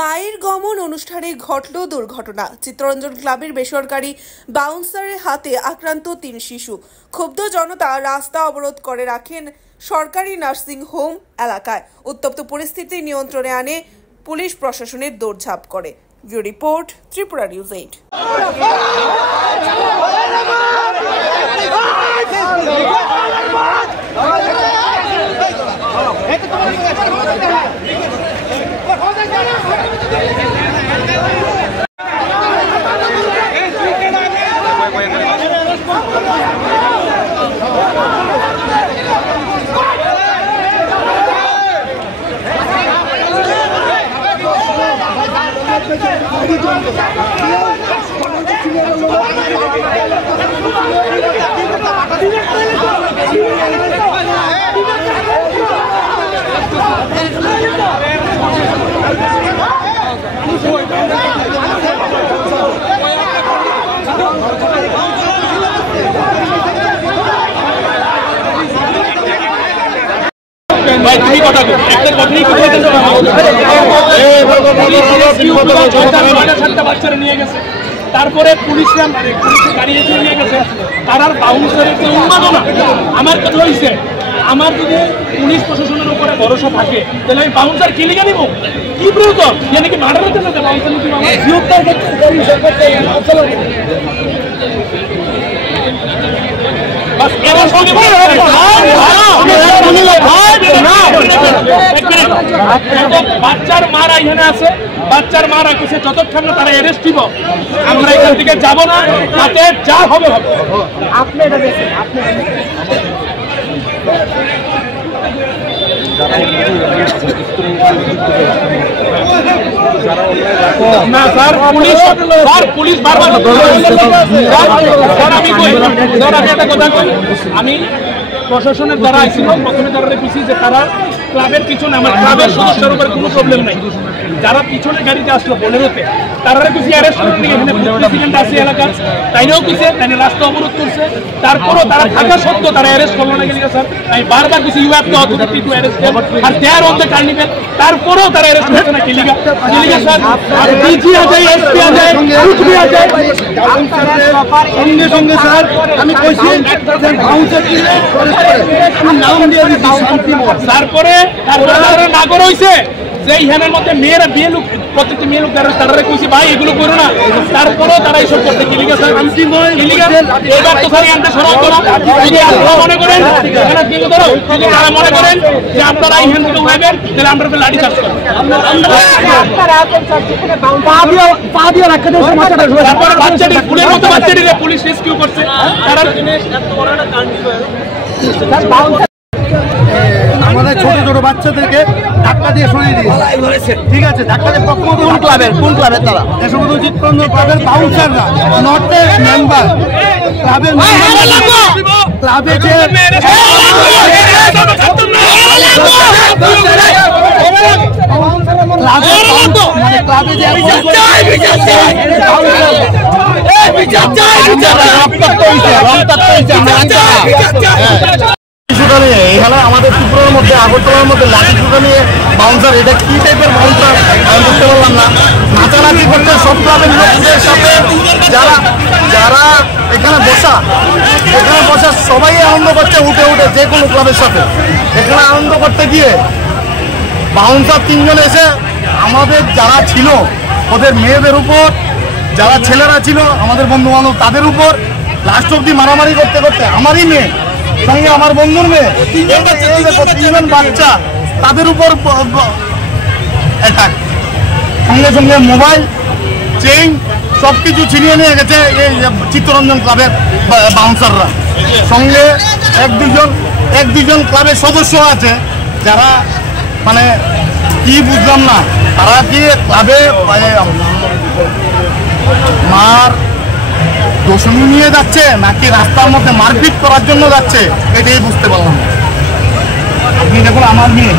মায়ের গমন অনুষ্ঠানে ঘটল দুর্ঘটনা। চিত্তরঞ্জন ক্লাবের বেসরকারি বাউন্সারের হাতে আক্রান্ত ৩ শিশু। ক্ষুব্ধ জনতা রাস্তা অবরোধ করে রাখেন সরকারি নার্সিং হোম এলাকায়। উত্তপ্ত পরিস্থিতি নিয়ন্ত্রণে আনে পুলিশ প্রশাসনের দৌড়ঝাঁপ করে। View report, Tripura news 8। বাচ্চারা নিয়ে গেছে, তারপরে পুলিশরা গাড়ি এসে নিয়ে গেছে। তার বাউন্সারের যে উন্মাদনা, আমার কথা হয়েছে, আমার যদি পুলিশ প্রশাসনের উপরে ভরসা থাকে তাহলে আমি বাউন্সার কি লিখে নিব? কি প্রয়োজন? নাকি মার্ডার হতে না বাউন্সার নিতে বাচ্চার মারা এখানে আছে, বাচ্চার মারা কিছু যতক্ষণ না তারা অ্যারেস্ট দিব আমরা এখান থেকে যাব না। তাতে যা হবে হবে। আপনি এটা দেখেন, আপনি না স্যার, পুলিশ বারবার আমি প্রশাসনের দ্বারা আইছিল। প্রথমে তারা খুশি যে তারা ক্লাবের পিছনে, আমার ক্লাবের সদস্যের উপরে কোনো প্রবলেম নাই, যারা পিছনে গাড়িতে আসলো বোলেরোতে তারা খুশি অ্যারেস্ট করে নিয়ে এখানে প্রেসিডেন্ট আছে এলাকার, তাইও কিছু তাই রাস্তা অবরোধ করছে। তারপরও তারা থাকা সত্ত্বেও তারা অ্যারেস্ট করলো না। গেলে স্যার আমি বারবার কিছু you have to authority to arrest are they are on the carnival, তারপরেও তারা অ্যারেস্ট করছে না। কিলিগা স্যার, আর ডিজি আছে, এসপি আছে, কুচবি আছে, সঙ্গে সঙ্গে স্যার আমি কইছি যে বাউন্সার দিলে আমি নাম দিয়ে দিছি শান্তিমোহন। তারপরে নাগর হইছে যে ইহানের মধ্যে মেয়েরা বিয়ে লোক, প্রত্যেকটি মেয়ে লোক তারা কইছে ভাই এগুলো করো না। তারপরেও তারা এইসব করতে কিলিগা স্যার এবার তো স্যার আনতে সরাও করো। আপনারা মনে করেন তারা মনে করেন যে আপনারা ইহান থেকে উঠাবেন, তাহলে আমরা লাঠি চার্জ করবো। তারপরে বাচ্চাটি ফুলের মতো বাচ্চাটিকে পুলিশ রেস্কিউ করছে। তারা আমাদের ছোট ছোট বাচ্চাদেরকে ধাক্কা দিয়ে সরিয়ে দিয়েছে। ঠিক আছে, ধাক্কা দিয়ে কোন ক্লাবের তারা দেশবন্ধু চিত্তরঞ্জন ক্লাবের বাউন্সাররা, নট এ মেম্বার। ক্লাবের ক্লাবে যে ক্লাবে যে এখানে আমাদের ত্রিপুরার মধ্যে, আগরতলার মধ্যে লাঠি ছুটা নিয়ে বাউন্সার, এটা কি টাইপের বাউন্সার আমি বুঝতে পারলাম না। নাচানাচি করছে সব ক্লাবের লোকদের সাথে, যারা যারা এখানে বসা সবাই আনন্দ করছে উঠে উঠে, যে কোনো ক্লাবের সাথে এখানে আনন্দ করতে গিয়ে বাউন্সার 3 জন এসে আমাদের যারা ছিল ওদের মেয়েদের উপর, যারা ছেলেরা ছিল আমাদের বন্ধু বান্ধব তাদের উপর লাস্ট অব্দি মারামারি করতে করতে আমারই মেয়ে সঙ্গে আমার বন্ধুর মেয়ে 3 জন বাচ্চা তাদের উপর অ্যাটাক। সঙ্গে সঙ্গে মোবাইল, চেইন সবকিছু ছিনিয়ে নিয়ে গেছে এই চিত্তরঞ্জন ক্লাবের বাউন্সাররা। সঙ্গে এক দুজন ক্লাবের সদস্য আছে যারা মানে কি বুঝলাম না, তারা কি ক্লাবে মার দোষণী নিয়ে যাচ্ছে নাকি রাস্তার মধ্যে মারপিট করার জন্য যাচ্ছে, এটাই বুঝতে পারলাম না। আপনি দেখুন আমার মেয়ে